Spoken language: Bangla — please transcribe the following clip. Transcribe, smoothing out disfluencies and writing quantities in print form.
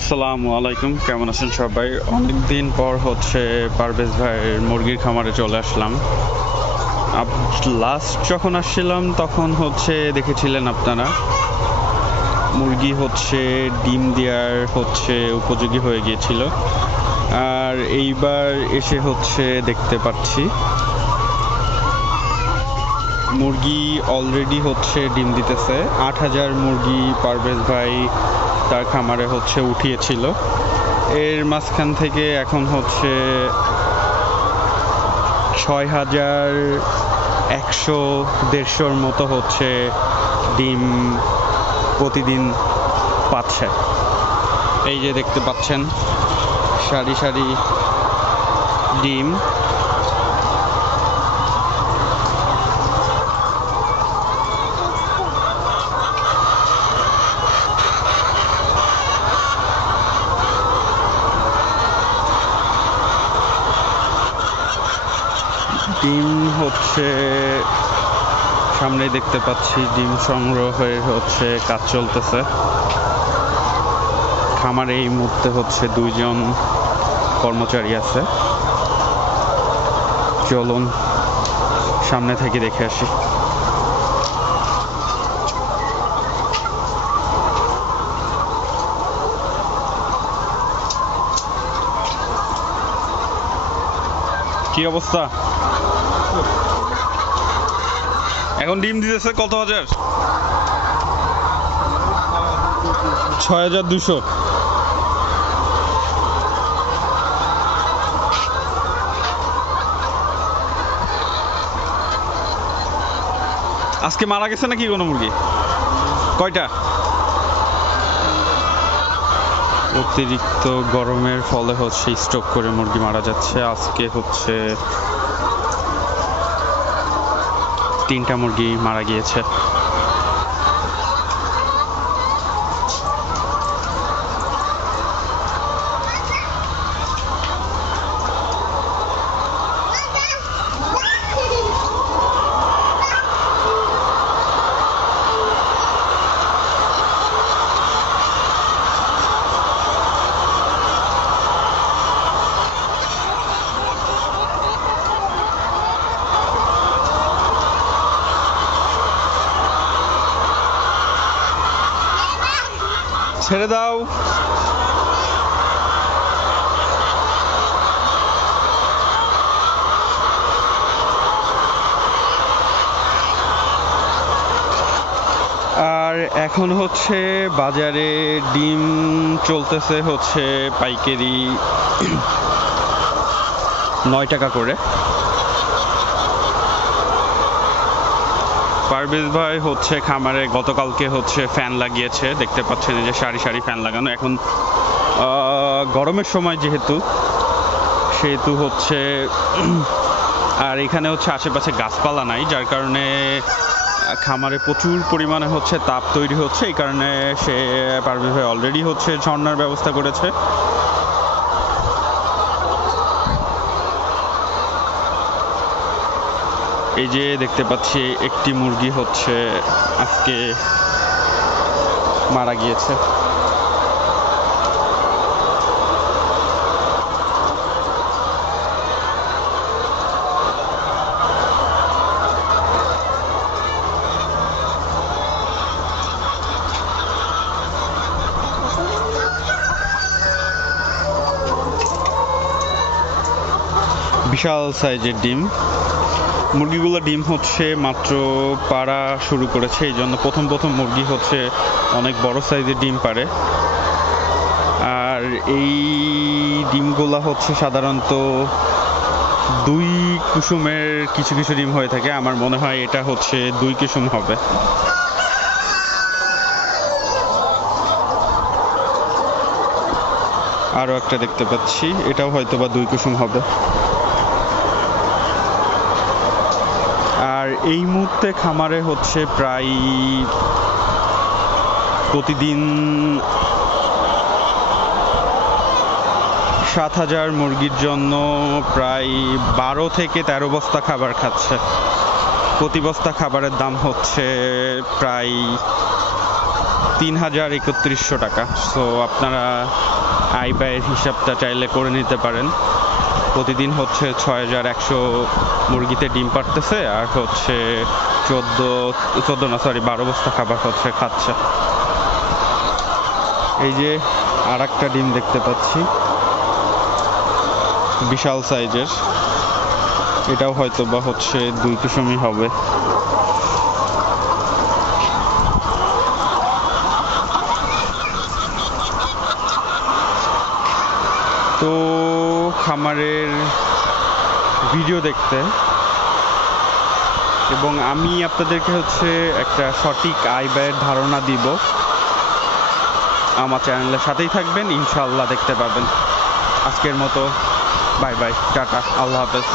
আসসালামু আলাইকুম, কেমন আছেন সবাই? অনেকদিন পর পারভেজ ভাইয়ের মুরগির খামারে চলে আসলাম। লাস্ট যখন আসছিলাম তখন দেখেছিলেন আপনারা মুরগি ডিম দেওয়ার উপযোগী হয়ে গিয়েছিল। আর এইবার এসে দেখতে পাচ্ছি মুরগি অলরেডি ডিম দিতেছে। ৮,০০০ মুরগি পারভেজ ভাই তার খামারে উঠিয়েছিল। এর মাঝখান থেকে এখন ৬,১০০-১৫০-র মতো ডিম প্রতিদিন পাচ্ছে। এই যে দেখতে পাচ্ছেন সারি সারি ডিম। ডিম সামনে দেখতে পাচ্ছি ডিম সংগ্রহের কাজ চলতেছে। খামারে এই মুহূর্তে ২জন কর্মচারী আছে। চলুন সামনে থেকে দেখে আসি। কি অবস্থা? এখন ডিম দিতেছে কত হাজার? ৬,২০০। আজকে মারা গেছে নাকি কোনো মুরগি? কয়টা? অতিরিক্ত গরমের ফলে স্ট্রোক করে মুরগি মারা যাচ্ছে। আজকে ৩টা মুরগি মারা গিয়েছে। ছেড়ে দাও। আর এখন বাজারে ডিম চলতেছে পাইকারি ৯ টাকা করে। পারভেজ ভাই খামারে গতকালকে ফ্যান লাগিয়েছে। দেখতে পাচ্ছেন যে সারি সারি ফ্যান লাগানো। এখন গরমের সময় যেহেতু আর এখানে আশেপাশে গাছপালা নাই, যার কারণে খামারে প্রচুর পরিমাণে তাপ তৈরি হচ্ছে। এই কারণে পারভেজ ভাই অলরেডি ঝর্ণার ব্যবস্থা করেছে। এই যে দেখতে পাচ্ছি একটি মুরগি আজকে মারা গিয়েছে। বিশাল সাইজের ডিম। মুরগিগুলো ডিম মাত্র পাড়া শুরু করেছে, এই জন্য প্রথম মুরগি অনেক বড় সাইজের ডিম পারে। আর এই ডিমগুলা সাধারণত ২ কুসুমের কিছু কিছু ডিম হয়ে থাকে। আমার মনে হয় এটা ২ কুসুম হবে। আরো একটা দেখতে পাচ্ছি, এটাও হয়তো বা ২ কুসুম হবে। আর এই মুহূর্তে খামারে প্রায় প্রতিদিন ৭,০০০ মুরগির জন্য প্রায় ১২ থেকে ১৩ বস্তা খাবার খাচ্ছে। প্রতি বস্তা খাবারের দাম প্রায় 3,3100 টাকা। সো আপনারা আয় ব্যয়ের হিসাবটা চাইলে করে নিতে পারেন। প্রতিদিন হচ্ছে 6,100 মুরগিতে ডিম পারতেছে, আর হচ্ছে 12 বস্তা খাবার হচ্ছে খাচ্ছে। এই যে আর একটা ডিম দেখতে পাচ্ছি, বিশাল সাইজের। এটাও হয়তো বা হচ্ছে 2 কুসুমই হবে। তো খামারের ভিডিও দেখতে এবং আমি আপনাদেরকে হচ্ছে একটা সঠিক আয় ব্যয়ের ধারণা দিব। আমার চ্যানেলের সাথেই থাকবেন, ইনশাআল্লাহ দেখতে পাবেন। আজকের মতো বাই বাই, টাটা, আল্লাহ হাফেজ।